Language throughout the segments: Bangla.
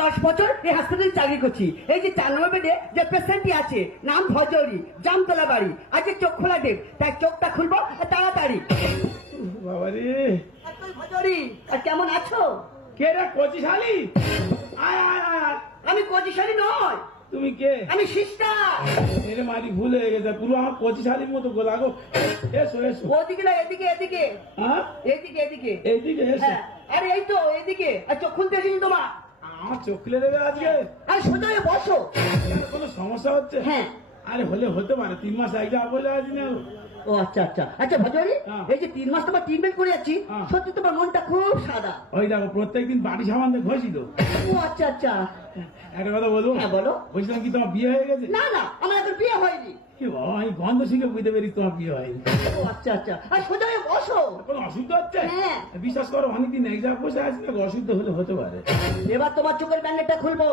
দশ বছর এই হাসপাতালে চাকরি করছি। এই যে চার নম্বর বেডে যে পেশেন্টটি আছে নাম ভজরি জামতলা বাড়ি আজকে চোখ খোলা দেব তাই চোখটা খুলবো তাড়াতাড়ি। বাবা রে। ভজরি আর কেমন আছো? কে রে কচি শালি? আয় আয় আয়। আমি কজিশালী নয় তুমি কে? আমি সিস্টার। এরে মারি ভুল হয়ে গেছে পুরো আমার কচি শালির মতো গোলা গো এসো এসো। ওদিকে না এদিকে এদিকে। হ্যাঁ? এদিকে এদিকে। এইদিকে এসো। হ্যাঁ আরে এই তো এদিকে আর চোখ খুলতে এসেছি তোমার? আমার চোখ খুলে দেবে আজকে? আরে সোজা হয়ে বসো। কেন সমস্যা হচ্ছে? হ্যাঁ। আরে হলে হতে পারে তিন মাস আগে বলে আজ না। ও আচ্ছা আচ্ছা। আচ্ছা ভজরি হ্যাঁ। এই যে তিন মাস তোমার ট্রিটমেন্ট করে যাচ্ছি হ্যাঁ। সত্যি তোমার মনটা খুব সাদা। ওই দেখো প্রত্যেকদিন বাড়ি সামান ঘষি তো। ও আচ্ছা আচ্ছা। একটা কথা বলব? হ্যাঁ, বলো। বলছিলাম কি তোমার বিয়ে হয়ে গেছে? না না আমার এখন বিয়ে হয়নি। কি বাবা আমি গন্ধ শিখে বুঝতে পারি তোমার বিয়ে হয়নি। ও আচ্ছা আচ্ছা। আর সোজা হয়ে বসো। কোনো অসুবিধা হচ্ছে? হ্যাঁ। বিশ্বাস করো অনেকদিন এক জায়গায় বসে আছি না অসুবিধা হলে হতে পারে। এবার তোমার চোখের ব্যান্ডেডটা খুলবো।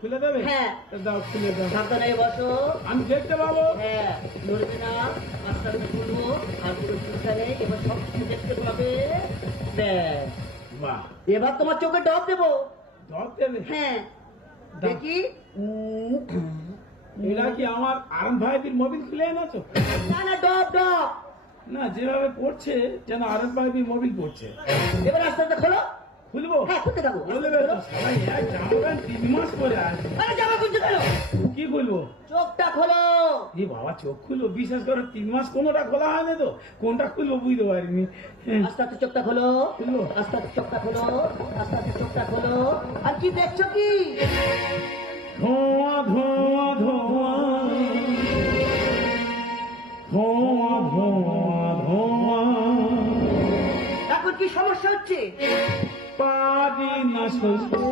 খুলে দেবে? হ্যাঁ। দাও খুলে দাও। সাবধানে বসো। আমি দেখতে পাবো। হ্যাঁ নড়বে না আস্তে আস্তে খুলবো আর কোনো চিন্তা নেই এবার সব কিছু দেখতে পাবে। ব্যাস। বাহ। এবার তোমার চোখে ডব দেবো। ধর দেবে? হ্যাঁ। দেখি। উম, কি আমার আরন ভাইদের মোবিল খুলে এনেছো? না না ডব ডব না যেভাবে পড়ছে যেন আরন ভাইদের মোবিল পড়ছে। এবার আস্তে আস্তে খোলো। খুলবো? হ্যাঁ খুলতে দাও বলে তো সবাই। এক জামা তিন মাস পরে আছে আরে জামা খুলতে কি খুলবো? চোখটা খোলো। এই বাবা চোখ খুলবো বিশ্বাস করো তিন মাস কোনোটা খোলা হয়নি তো। কোনটা খুলবো বুঝতে পারিনি। হ্যাঁ। আস্তে আস্তে চোখটা খোলো। খুলবো। আস্তে আস্তে চোখটা খোলো। আস্তে আস্তে চোখটা খোলো। আর কি দেখছ কি? ধোঁয়া ধোঁয়া ধোঁয়া। ধোঁয়া ধোঁয়া ধোঁয়া। এখন কি সমস্যা হচ্ছে? পারি না সইতে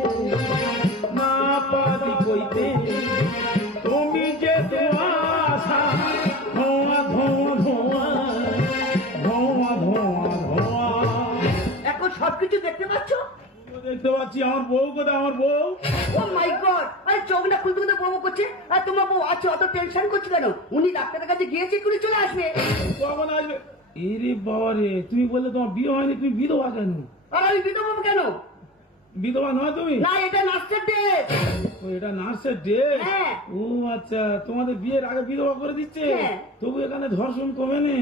না পারি কইতে। সবকিছু দেখতে পাচ্ছ? দেখতে পাচ্ছি আমার বউ কোথায় আমার বউ? ও মাই গড আরে চোখটা খুলতে খুলতে বউ করছে। আর তোমার বউ আছে অত টেনশন করছে কেন? উনি ডাক্তারের কাছে গিয়েছে করে চলে আসবে। কখন আসবে? এরে বাবা রে তুমি বললে তোমার বিয়ে হয়নি তুমি বিধবা কেন? আর আমি বিধবা কেন? বিধবা নয় তুমি? না এটা নাচতে ডেট ও, এটা নার্সের ডেট হ্যাঁ। ও আচ্ছা তোমাদের বিয়ের আগে বিধবা করে দিচ্ছে? হ্যাঁ। তবু এখানে ধর্ষণ কমে নে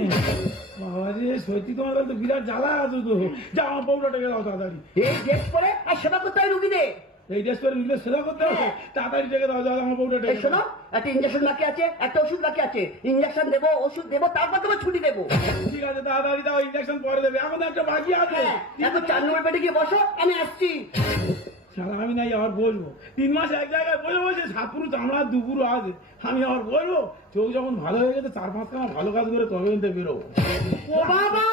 বাবা রে সত্যি তোমার তো বিরাট জ্বালা আছে তো। যা আমার বউটা গেল দাও তাড়াতাড়ি। এই ডেট করে আর সেবা করতে রুগী রুগীদের। এই ড্রেস করে নিলে সেবা করতে হবে। হ্যাঁ। তাড়াতাড়ি ডেকে দাও যাও আমার বউটা ডেকে শোনো একটা ইঞ্জেকশন বাকি আছে একটা ওষুধ বাকি আছে। ইঞ্জেকশন দেবো ওষুধ দেবো তারপর তোমার ছুটি দেবো। ঠিক আছে তাড়াতাড়ি দাও ইঞ্জেকশন পরে দেবে। এখন একটা বাকি আছে। হ্যাঁ এখন চার নম্বর বেডে গিয়ে বসো আমি আসছি। শালা আমি নাই আবার বলব। তিন মাস এক জায়গায় বসে বসে সাতপুরু চামড়া দুপুরু আছে। আমি আবার বলব চোখ যখন ভালো হয়ে গেছে চার পাঁচ খানা ভালো কাজ করে তবে বেরোবো। ও বাবা!